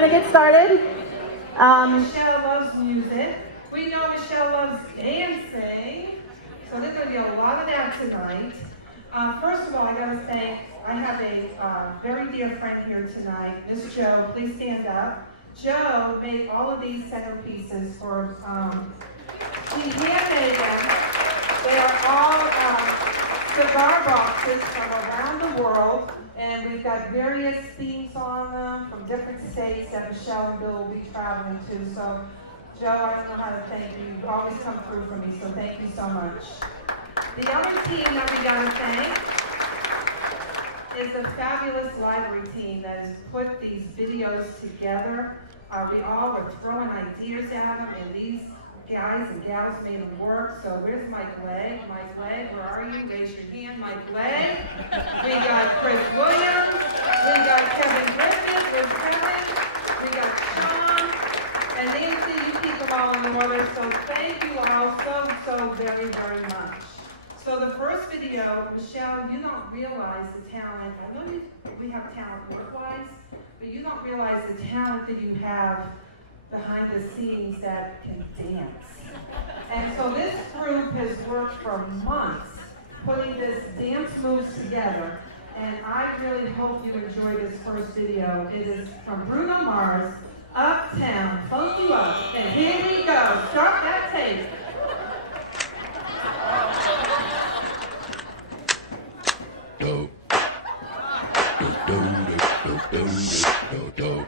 gonna get started. Michelle loves music. We know Michelle loves dancing. So there's going to be a lot of that tonight. First of all, I have a very dear friend here tonight, Miss Jo. Please stand up. Jo made all of these centerpieces for, she handmade them. They are all cigar boxes from around the world. And we've got various themes on them from different states that Michelle and Bill will be traveling to. So, Jo, I don't know how to thank you. You've always come through for me, so thank you so much. The other team that we got to thank is the fabulous library team that has put these videos together. We all were throwing ideas at them, and these guys and gals made them work. So where's Mike Legg? Mike Legg, where are you? Raise your hand, Mike Legg. We got Chris Williams. We got Kevin Griffith. Where's Kevin? We got Sean. And Nancy, you keep them all in order. So thank you all so very, very much. So the first video, Michelle, you don't realize the talent. I know we have talent work-wise, but you don't realize the talent that you have behind the scenes that can dance. And so this group has worked for months putting this dance moves together, and I really hope you enjoy this first video. It is from Bruno Mars, Uptown, Funk You Up, and here we go. Start that tape. Do, do, do, do, do, do, do.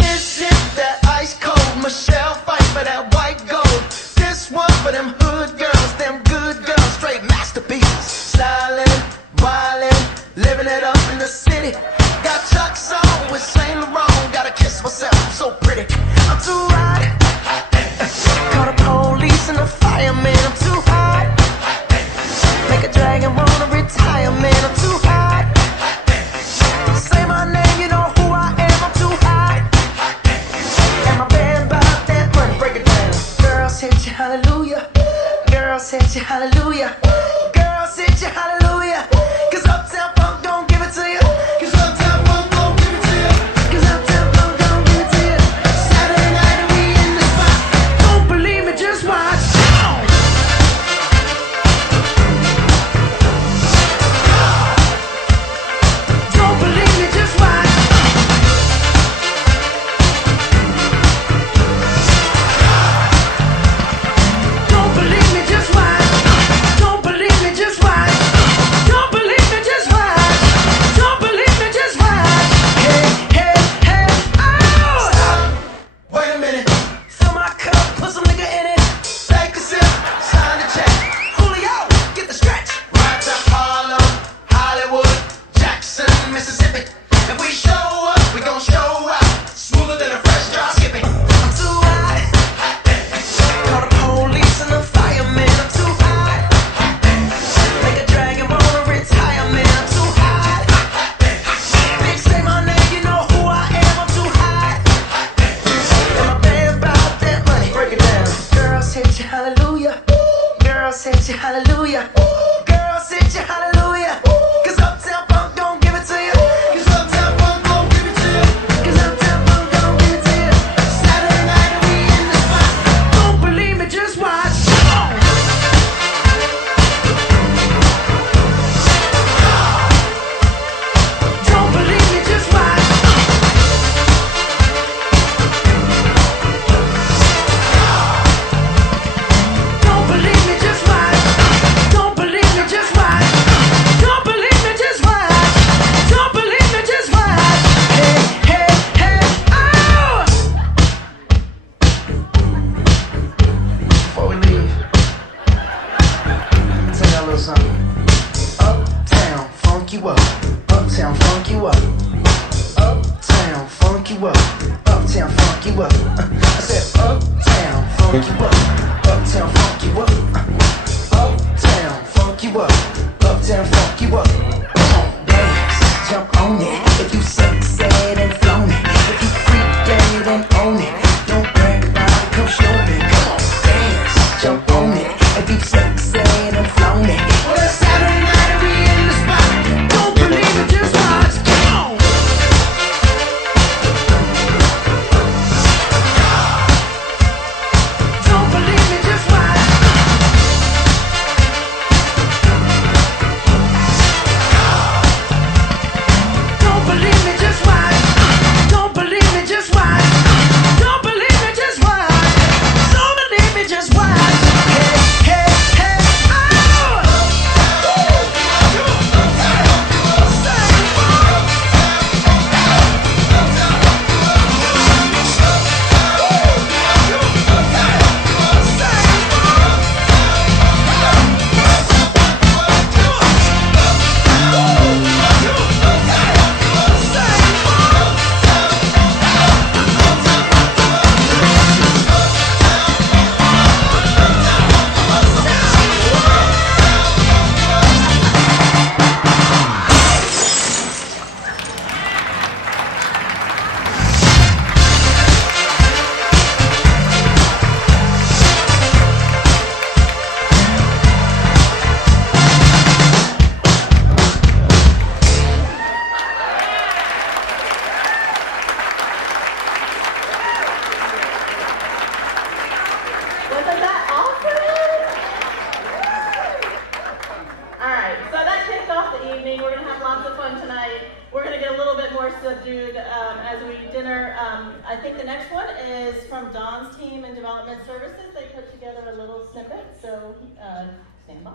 Is it that ice cold Michelle fight for that white gold? This one for them hood girls, them good girls, straight masterpieces. Stylin', wildin', living it up in the city. Got Chuck's on with Saint Laurent, gotta kiss myself, I'm so pretty. I'm too hot. Call the police and the fireman, I'm too hot. Make a dragon wanna retire, man, I'm too hot. Say my name, you know who I am, I'm too hot. And my band bought that money, break it down. Girls hit you, hallelujah. Girls hit you, hallelujah. Girls hit you, hallelujah. Cause Uptown Funk don't give it to you. Cause Uptown Funk don't give it to you. Cause Uptown Funk don't give it to you. Saturday night and we in the spot. Don't believe me, just watch. Don't believe me, just watch. Don't believe me, just watch. Don't believe me, just watch. Don't believe me, just watch. Don't believe me, just watch. Hey, hey, hey, oh! Stop. Wait a minute. Fill my cup, put some nigga in it. Take a sip, sign the check. Julio, get the stretch. Right to Harlem, Hollywood, Jackson, Mississippi. If we show up, we gon' show out. Smoother than a fresh drop skipping. I'm too hot. Call the police and the fireman. I'm too hot. Make a dragon wanna retire, man. I'm too hot. Bitch, say my name, you know who I am. I'm too hot. And my band bought that money. Break it down. Girls hit you, hallelujah. Girls hit you, hallelujah. Girls hit you, hallelujah. Cause Uptown Funk don't give it to you. Cause Uptown Funk don't give it to you. Cause Uptown Funk don't give it to you. Saturday night and we in the spot. Don't believe me, just watch. Don't believe me, just watch. Don't believe me, just watch. Don't believe me, just watch. Don't believe jump on it. And keep sexing and flown it. Well, it's Saturday night and we in the spot. Don't believe it, just watch. Come on. Don't believe me, just watch. Don't believe me, just watch. Don't believe me, just watch. Don't believe me, just watch. Don't believe me, just watch. Hey, hey, hey, oh! Wasn't that awesome? Alright, so that kicked off the evening. We're going to have lots of fun tonight. We're going to get a little bit more subdued as we dinner. I think the next one is from Dawn's team in Development Services. They put together a little snippet, so stand by.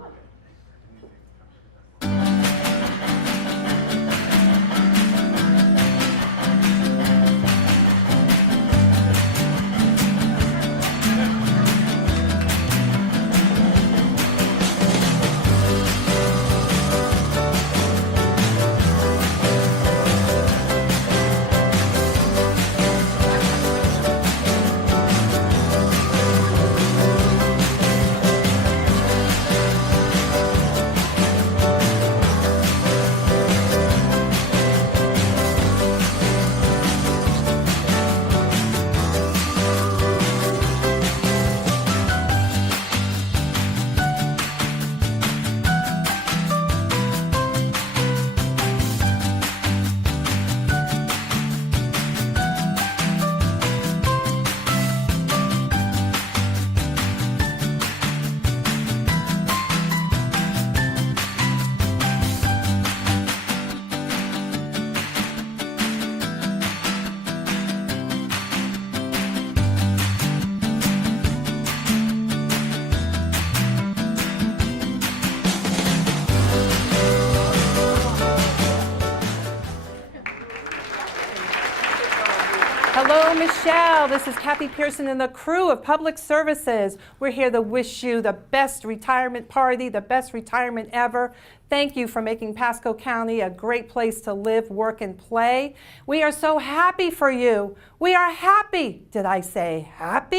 Hello, Michelle. This is Kathy Pearson and the crew of Public Services. We're here to wish you the best retirement party, the best retirement ever. Thank you for making Pasco County a great place to live, work, and play. We are so happy for you. We are happy. Did I say happy?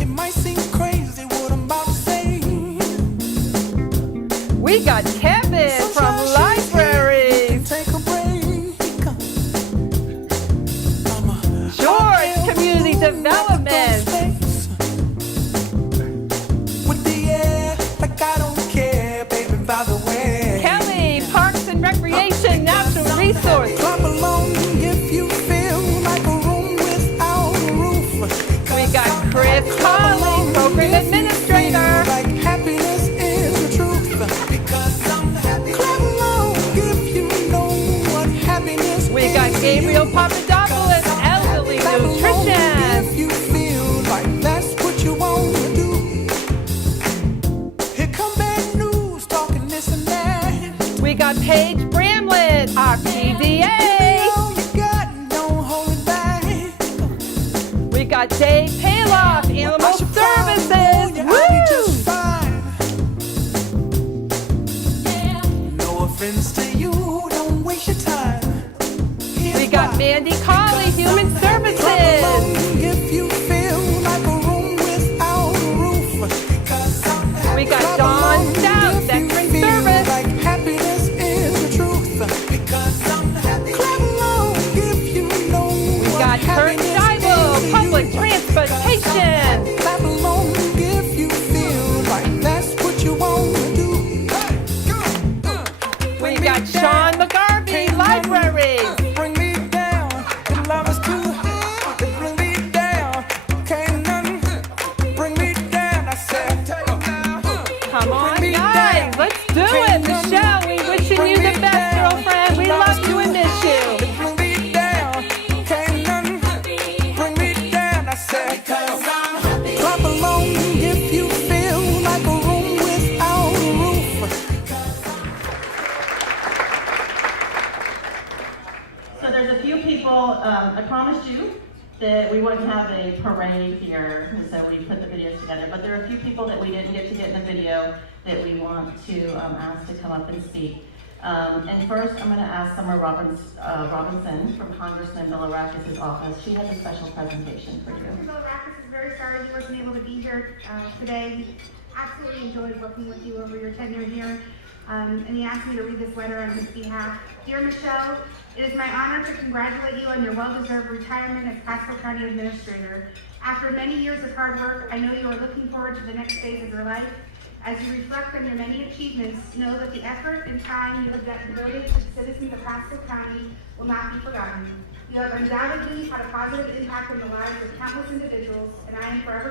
It might seem crazy what I'm about to say. We got Kevin from Libraries. Take a break. George, Community Development. With the air, like I don't care, baby, by the way. Kelly, Parks and Recreation, Natural Resource. Clap along if you feel like a room without a roof. We got Chris Conley, Program Administrator. Like happiness is the truth. Because I'm promised you that we wouldn't have a parade here, and so we put the videos together. But there are a few people that we didn't get to get in the video that we want to ask to come up and speak. And first, I'm going to ask Summer Robinson from Congressman Bilirakis' office. She has a special presentation for you. Mr. Bilirakis is very sorry he wasn't able to be here today. He absolutely enjoyed working with you over your tenure here. And he asked me to read this letter on his behalf. Dear Michelle, it is my honor to congratulate you on your well-deserved retirement as Pasco County Administrator. After many years of hard work, I know you are looking forward to the next phase of your life. As you reflect on your many achievements, know that the effort and time you have devoted to the citizens of Pasco County will not be forgotten. You have undoubtedly had a positive impact on the lives of countless individuals, and I am forever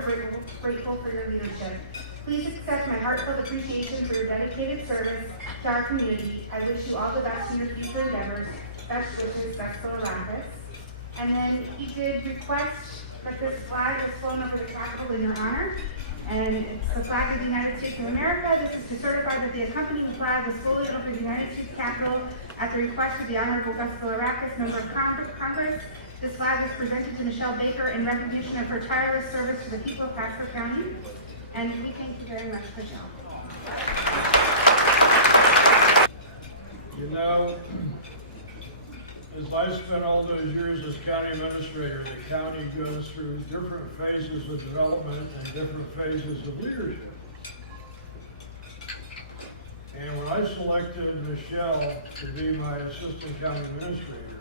grateful for your leadership. Please accept my heartfelt appreciation for your dedicated service to our community. I wish you all the best in your future endeavors. Best wishes, Best Bilirakis. And then he did request that this flag was flown over the Capitol in your honor. And it's the flag of the United States of America. This is to certify that the accompanying flag was flown over the United States Capitol at the request of the Honorable Gus Bilirakis, Member of Congress. This flag was presented to Michelle Baker in recognition of her tireless service to the people of Pasco County. And we thank you very much, Michelle. You know, as I spent all those years as county administrator, the county goes through different phases of development and different phases of leadership. And when I selected Michelle to be my assistant county administrator,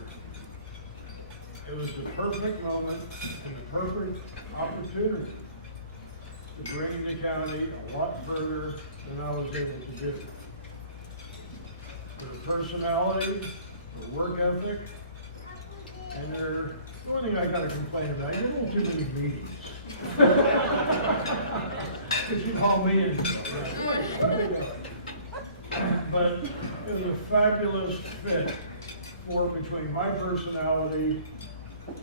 it was the perfect moment and the perfect opportunity to bring the county a lot further than I was able to do. Her personality, her work ethic, and the only thing I gotta complain about, you a little too many meetings. Because you call me in. But it was a fabulous fit between my personality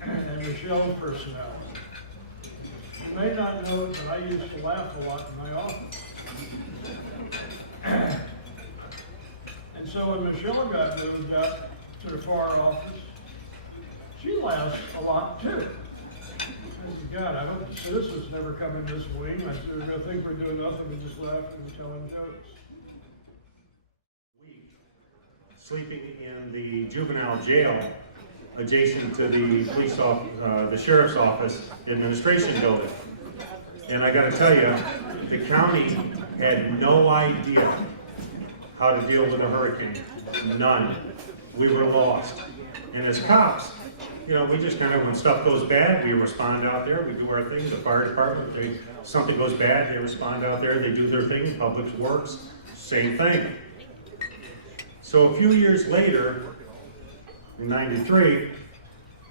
and Michelle's personality. You may not know it, but I used to laugh a lot in my office. And so when Michelle got moved up to the far office, she laughs a lot too. I said, God, I hope the citizens never come in this wing. I said, they're going to think we're doing nothing but just laughing and telling jokes. Sleeping in the juvenile jail adjacent to the the sheriff's office administration building. And I gotta tell you, the county had no idea how to deal with a hurricane. None. We were lost. And as cops, you know, we just kind of, when stuff goes bad, we respond out there, we do our thing. The fire department, something goes bad, they respond out there, they do their thing. Public Works, same thing. So a few years later, in '93,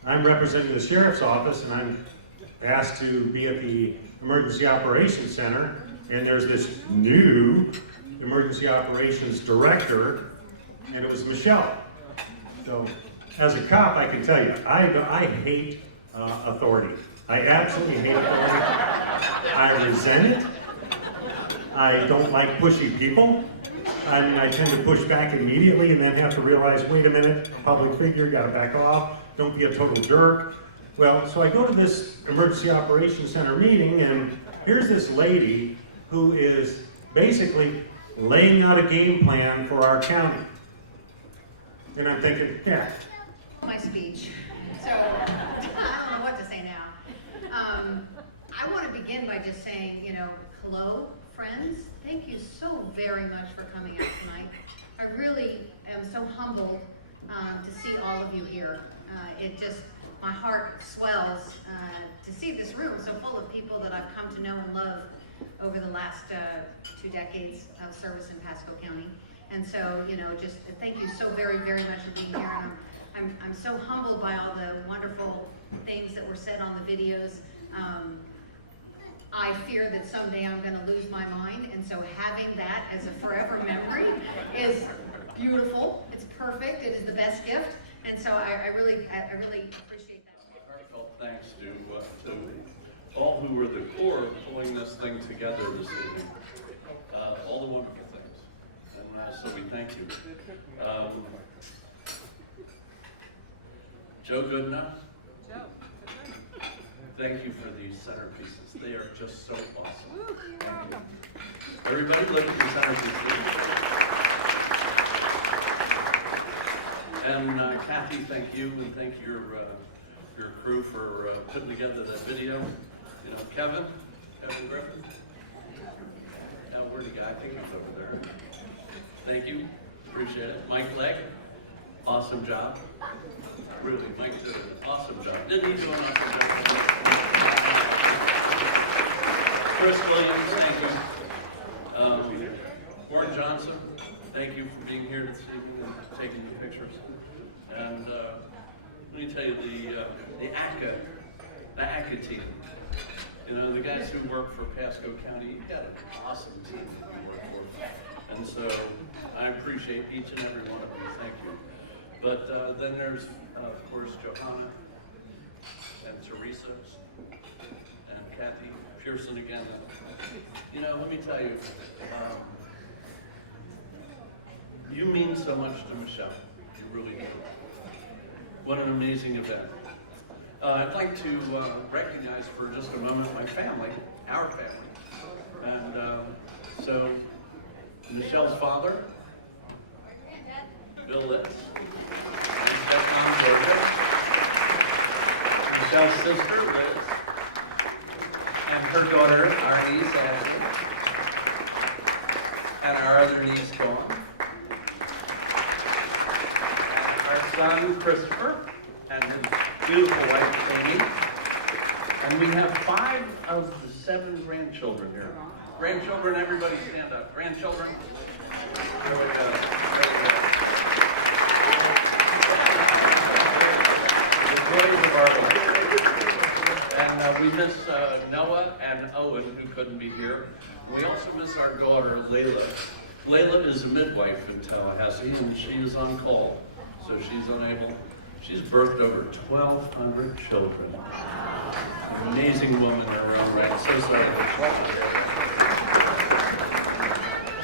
I'm representing the sheriff's office and I'm asked to be at the Emergency Operations Center, and there's this new Emergency Operations Director, and it was Michelle. So as a cop, I can tell you, I hate authority. I absolutely hate authority. I resent it. I don't like pushy people. I mean, I tend to push back immediately and then have to realize, wait a minute, public figure, gotta back off, don't be a total jerk. Well, so I go to this Emergency Operations Center meeting, and here's this lady who is basically laying out a game plan for our county. And I'm thinking, yeah. My speech, so I don't know what to say now. I want to begin by just saying, you know, hello, friends. Thank you so very much for coming out tonight. I really am so humbled to see all of you here. My heart swells to see this room so full of people that I've come to know and love over the last 2 decades of service in Pasco County. And so, you know, just thank you so very, very much for being here. And I'm so humbled by all the wonderful things that were said on the videos. I fear that someday I'm going to lose my mind, and so having that as a forever memory is beautiful. It's perfect. It is the best gift, and so I really appreciate that. Heartfelt thanks to all who were the core of pulling this thing together this evening. All the wonderful things, and so we thank you. Joe Goodenough, Thank you for these centerpieces. They are just so awesome. Thank you. Everybody look at these centerpieces. And Kathy, thank you, and thank your crew for putting together that video. You know, Kevin Griffin. Now, where'd he go? I think he's over there. Thank you, appreciate it. Mike Legg, awesome job. Really, Mike did an awesome job. Didn't he do an awesome job? Chris Williams, thank you. Warren Johnson, thank you for being here this evening and taking the pictures. And let me tell you, the ACA team, you know, the guys who work for Pasco County, you've got an awesome team that you work for. And so I appreciate each and every one of them, thank you. But then there's, of course, Johanna and Teresa and Kathy Pearson again. You know, let me tell you, you mean so much to Michelle. You really do. What an amazing event. I'd like to recognize for just a moment my family, our family. And so, Michelle's father, Bill Litz, and stepmom, Georgia. Michelle's sister, Liz, and her daughter, our niece, Ashley, and our other niece, Dawn. Our son, Christopher, and his beautiful wife, Amy. And we have 5 of the 7 grandchildren here. Grandchildren, everybody stand up. Grandchildren. There we go. There we go. The joys of our life. And we miss Noah and Owen, who couldn't be here. We also miss our daughter, Layla. Layla is a midwife in Tallahassee, and she is on call, so she's unable. She's birthed over 1,200 children. An amazing woman in her own right. So sorry.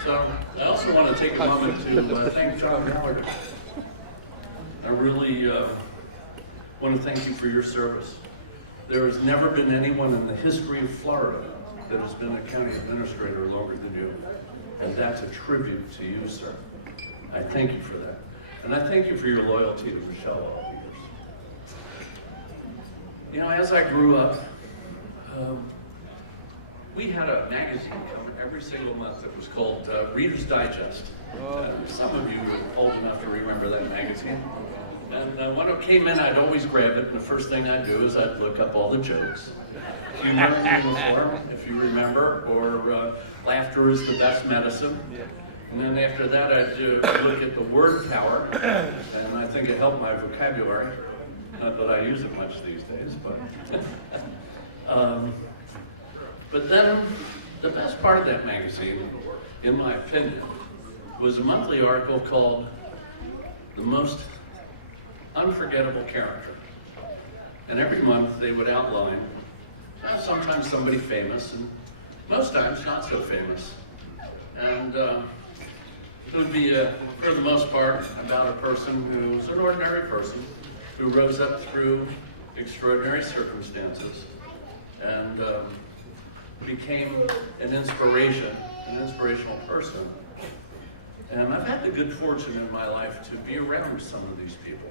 So I also want to take a moment to thank John Howard. I really want to thank you for your service. There has never been anyone in the history of Florida that has been a county administrator longer than you. And that's a tribute to you, sir. I thank you for that. And I thank you for your loyalty to Michelle all the years. You know, as I grew up, we had a magazine come every single month that was called Reader's Digest. Some of you are old enough to remember that magazine. And when it came in, I'd always grab it, and the first thing I'd do is I'd look up all the jokes. Humor uniform, if you remember, or laughter is the best medicine. And then after that, I'd look at the word power, and I think it helped my vocabulary. Not that I use it much these days, but then the best part of that magazine, in my opinion, was a monthly article called The Most Unforgettable Character. And every month they would outline sometimes somebody famous, and most times not so famous. And it would be, for the most part, about a person who was an ordinary person who rose up through extraordinary circumstances and became an inspirational person. And I've had the good fortune in my life to be around some of these people.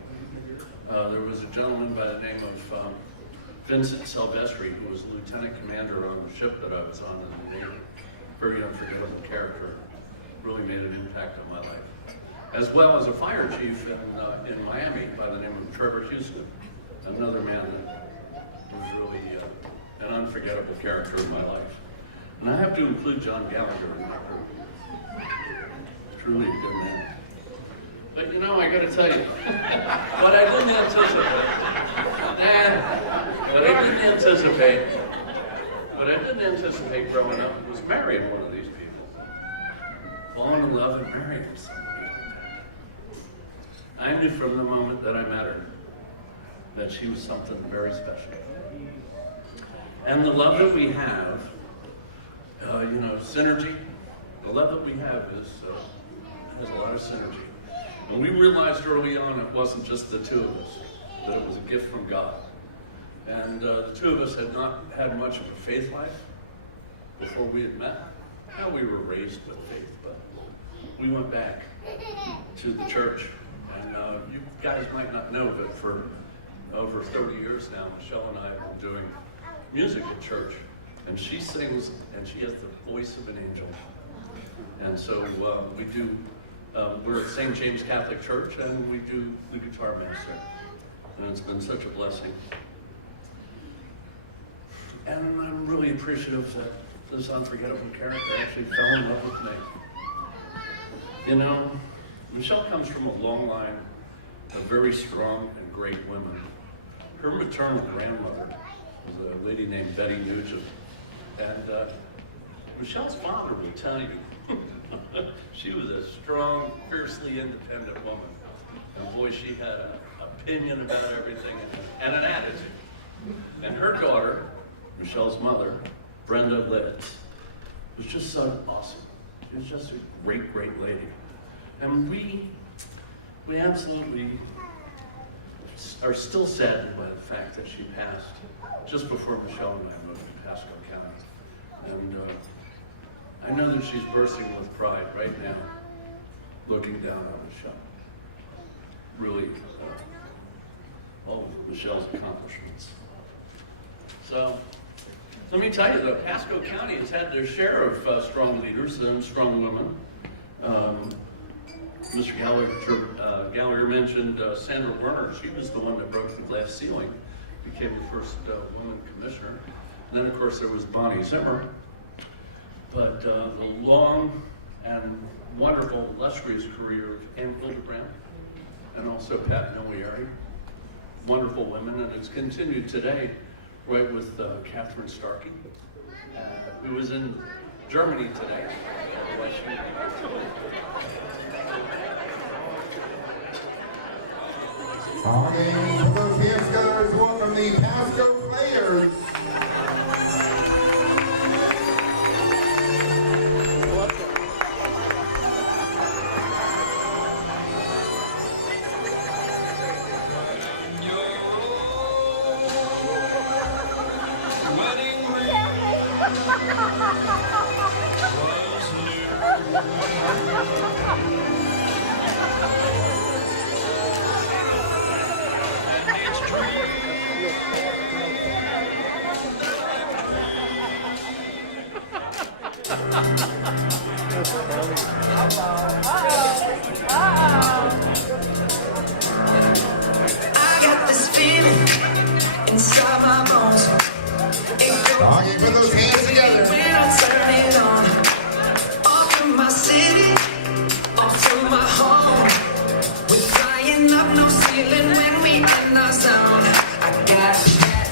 There was a gentleman by the name of Vincent Silvestri, who was lieutenant commander on the ship that I was on in the Navy. Very unforgettable character. Really made an impact on my life. As well as a fire chief in Miami by the name of Trevor Houston, another man that was really an unforgettable character in my life. And I have to include John Gallagher in that group. Truly a good man. But you know, I gotta tell you, what I didn't anticipate growing up was marrying one of these people. Falling in love and marrying somebody like that. I knew from the moment that I met her that she was something very special. And the love that we have, you know, synergy, the love that we have has a lot of synergy. And we realized early on it wasn't just the two of us, that it was a gift from God. And the two of us had not had much of a faith life before we had met. Now, we were raised with faith, but we went back to the church. And you guys might not know, but for over 30 years now, Michelle and I have been doing music at church. And she sings, and she has the voice of an angel. And so we do, we're at St. James Catholic Church, and we do the guitar master. And it's been such a blessing. And I'm really appreciative that this unforgettable character actually fell in love with me. You know, Michelle comes from a long line of very strong and great women. Her maternal grandmother was a lady named Betty Nugent. And Michelle's father will tell you, she was a strong, fiercely independent woman. And boy, she had an opinion about everything and an attitude. And her daughter, Michelle's mother, Brenda Lititz, was just so awesome. She was just a great, great lady. And we absolutely are still saddened by the fact that she passed just before Michelle and I moved to Pasco County. And I know that she's bursting with pride right now, looking down on Michelle. Really, all of Michelle's accomplishments. So, let me tell you that Pasco County has had their share of strong leaders and strong women. Mr. Gallagher mentioned Sandra Werner. She was the one that broke the glass ceiling, became the first woman commissioner. And then, of course, there was Bonnie Zimmer. But the long and wonderful, illustrious career of Ann Hildebrand and also Pat Nowieri, wonderful women, and it's continued today right with Catherine Starkey, who is in Germany today. All right, for those hands goers, welcome the Pasco Players. I got this feeling inside my bones. All right, put those hands together. When I turn it on, off from my city, off from my home. We're flying up no ceiling when we in our zone. I got that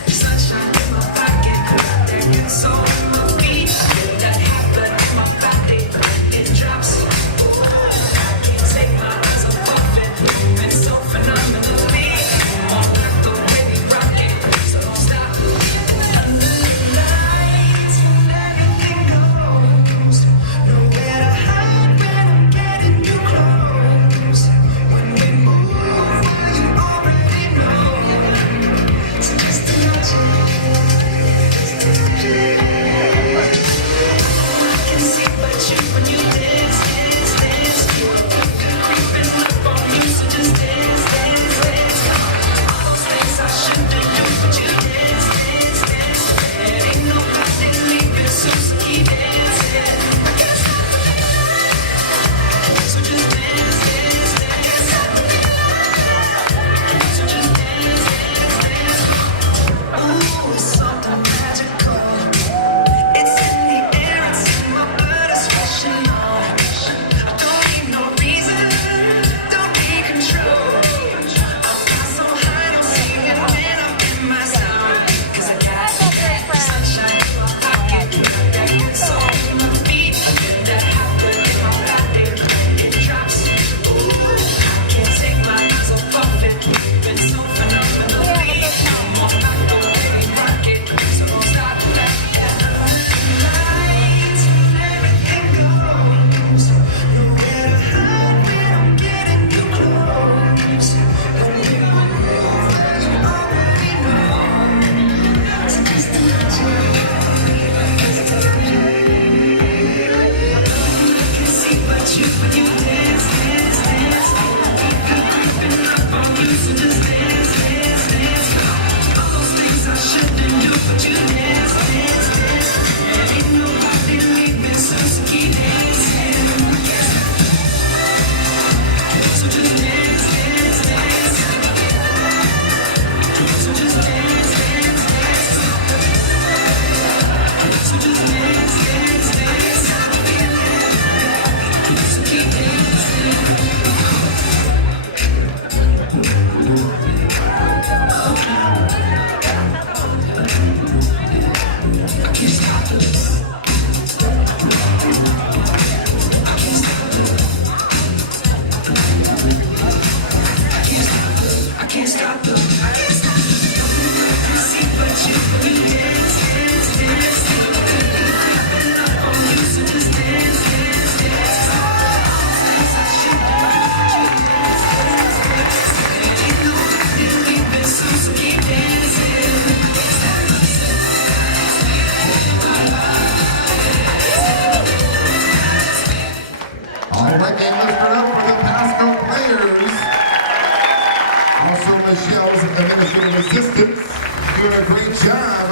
sunshine in my pocket, that good soul in my feet, that hot blood in my body. It drops. I can't take my eyes off it. Moving so phenomenally. On like the way we rock it, so don't stop. Under the lights, And let's put it up for the Pasco players. Also Michelle's administrative assistants doing a great job